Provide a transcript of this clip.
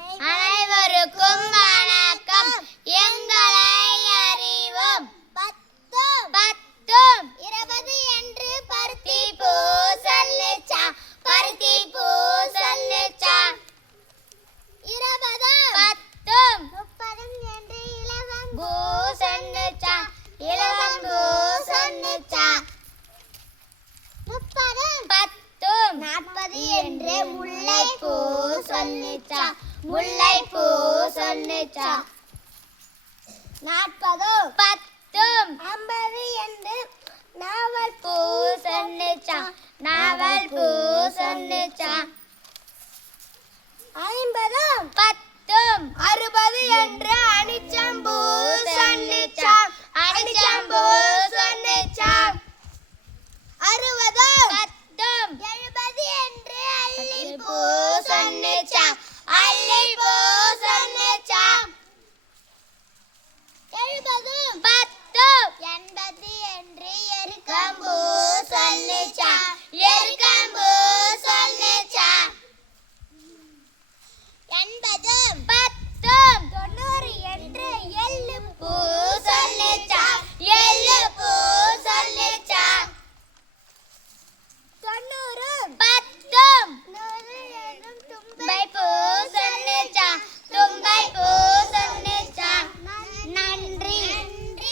அனைவருக்கும் வணக்கம். எங்களை அறிவோம். 10 20 என்று பருத்தி பூ சொல்லுச்சா, பருத்தி பூ சொல்லுச்சா. 20 10 30 என்று இலவம் பூ சொன்னுச்சா, இலவம் பூ சொன்னுச்சா. 30 10 40 என்று முல்லை பூ சொன்னுச்சா, முல்லை பூ சொன்னுச்சா. 40 10 50 என்று நாவல் பூ சொன்னுச்சா, நாவல் பூ சொன்னுச்சா. 50 10 60 என்று அனிச்சம்பூ சொன்னுச்சா, அனிச்சம்பூ சொன்னுச்சா. 60 10 70 என்று அல்லிப்பூ சொன்னுச்சா, அல்லிப்பூ சொன்னுச்சா. 70 10 80 என்று எருக்கம்பூ